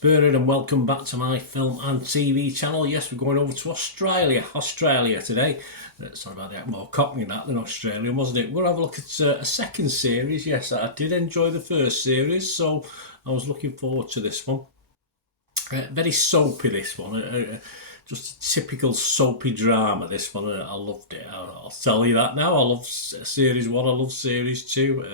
Bernard and welcome back to my film and TV channel. Yes, we're going over to Australia today. Sorry about that, more Cockney that than Australian, wasn't it? We're going to have a look at a second series. Yes, I did enjoy the first series, so I was looking forward to this one. Very soapy, this one. Just a typical soapy drama, this one. I loved it. I'll tell you that now. I love series 1, I love series 2.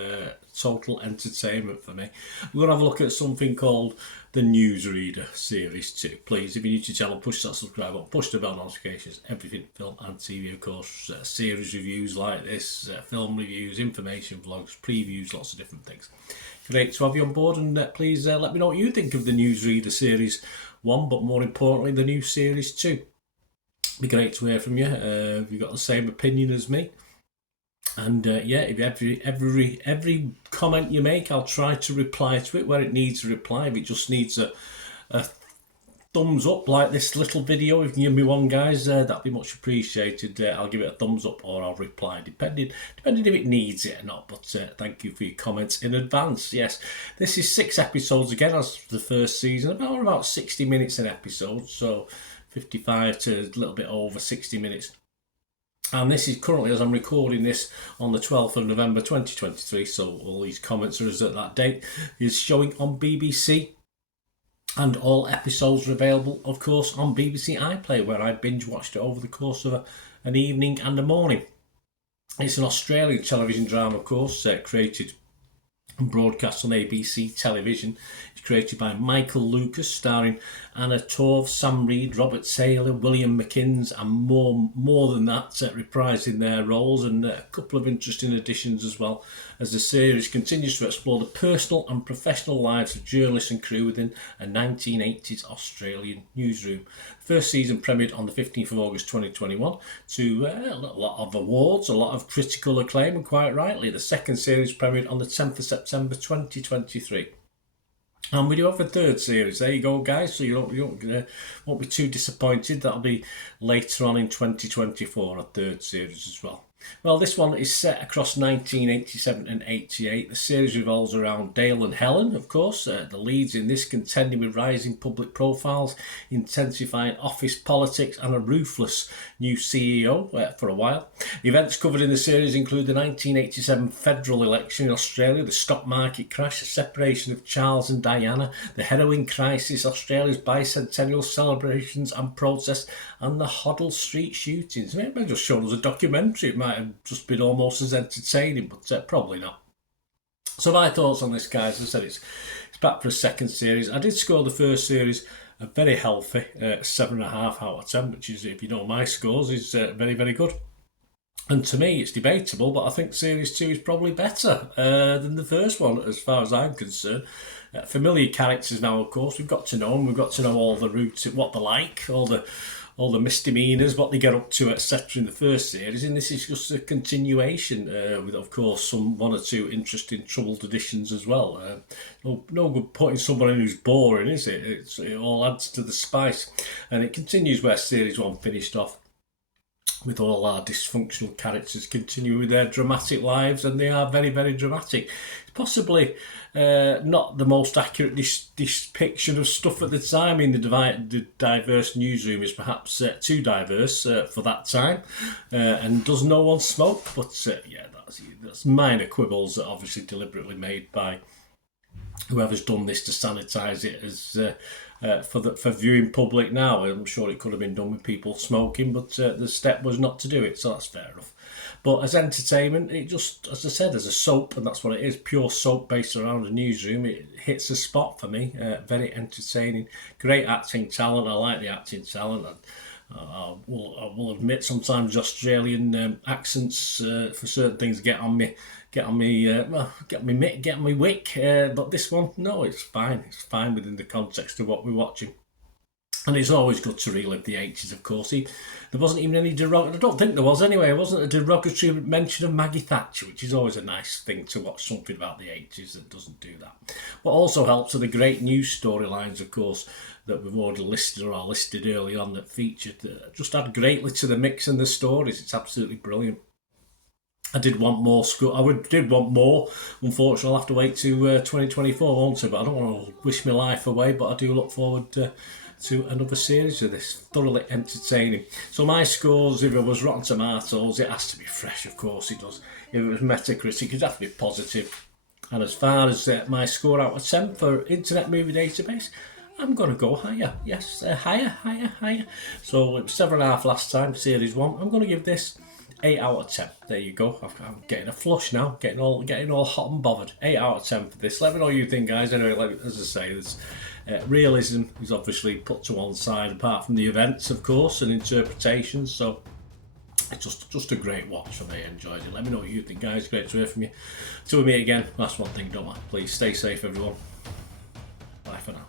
Total entertainment for me. We're going to have a look at something called the Newsreader series 2. Please, if you're new to the channel, push that subscribe button, push the bell notifications, everything film and TV, of course. Series reviews like this, film reviews, information vlogs, previews, lots of different things. Great to have you on board, and please let me know what you think of the Newsreader series 1, but more importantly, the new series 2. It'd be great to hear from you. If you've got the same opinion as me. And yeah, if every comment you make, I'll try to reply to it where it needs a reply. If it just needs a thumbs up, like this little video, if you can give me one, guys, that'd be much appreciated. I'll give it a thumbs up or I'll reply, depending if it needs it or not. But thank you for your comments in advance. Yes, this is 6 episodes again, as the first season, about 60 minutes an episode, so 55 to a little bit over 60 minutes. And this is currently, as I'm recording this, on the 12th of November 2023, so all these comments are as at that date, is showing on BBC. And all episodes are available, of course, on BBC iPlayer, where I binge watched it over the course of an evening and a morning. It's an Australian television drama, of course, created and broadcast on ABC television. It's created by Michael Lucas, starring Anna Torv, Sam Reid, Robert Taylor, William McInnes, and more than that, reprising their roles, and a couple of interesting additions as well, as the series continues to explore the personal and professional lives of journalists and crew within a 1980s Australian newsroom. The first season premiered on the 15th of August 2021 to a lot of awards, a lot of critical acclaim, and quite rightly. The second series premiered on the 10th of September 2023. And we do have a third series. There you go, guys. So you won't be too disappointed. That'll be later on in 2024, a third series as well. Well, this one is set across 1987 and 88. The series revolves around Dale and Helen, of course, the leads in this, contending with rising public profiles, intensifying office politics, and a ruthless new CEO for a while. Events covered in the series include the 1987 federal election in Australia, the stock market crash, the separation of Charles and Diana, the heroin crisis, Australia's bicentennial celebrations and protests, and the Hoddle Street shootings. It may have just shown us a documentary. It might have just been almost as entertaining, but probably not. So my thoughts on this, guys, as I said, it's back for a second series. I did score the first series a very healthy 7.5 out of 10, which is, if you know my scores, is very, very good. And to me, it's debatable, but I think series 2 is probably better than the first one, as far as I'm concerned. Familiar characters now, of course. We've got to know them. We've got to know all the routes, what they're like, all the misdemeanours, what they get up to, etc. in the first series, and this is just a continuation with, of course, one or two interesting troubled additions as well. No good putting someone in who's boring, is it? It all adds to the spice, and it continues where series 1 finished off, with all our dysfunctional characters continuing with their dramatic lives, and they are very, very dramatic. It's possibly not the most accurate depiction of stuff at the time. I mean, the diverse newsroom is perhaps too diverse for that time, and does no one smoke? But yeah, that's minor quibbles that are obviously deliberately made by whoever's done this to sanitise it as for viewing public now. I'm sure it could have been done with people smoking, but the step was not to do it, so that's fair enough. But as entertainment, it just, as I said, as a soap, and that's what it is, pure soap based around a newsroom, it hits the spot for me. Very entertaining, great acting talent. I like the acting talent. I will admit sometimes Australian accents for certain things get on me wick. But this one, no, it's fine. It's fine within the context of what we're watching. And it's always good to relive the 80s, of course. There wasn't even any I don't think there was anyway. It wasn't a derogatory mention of Maggie Thatcher, which is always a nice thing to watch something about the 80s that doesn't do that. What also helps are the great news storylines, of course, that we've already listed or are listed early on, that featured, just add greatly to the mix and the stories. It's absolutely brilliant. I did want more school. Did want more. Unfortunately, I'll have to wait to 2024, won't I? But I don't want to wish my life away. But I do look forward to another series of this. Thoroughly entertaining. So my scores, if it was Rotten Tomatoes, it has to be fresh. Of course it does. If it was Metacritic, it has to be positive. And as far as my score out of 10 for Internet Movie Database, I'm going to go higher. Yes, higher. So it was 7.5 last time, Series 1. I'm going to give this 8 out of 10. There you go. I'm getting a flush now. Getting all hot and bothered. 8 out of 10 for this. Let me know what you think, guys. Anyway, as I say, this realism is obviously put to one side, apart from the events, of course, and interpretations. So it's just a great watch for me. I enjoyed it. Let me know what you think, guys. Great to hear from you. Till we meet again. Last one thing, don't I? Please stay safe, everyone. Bye for now.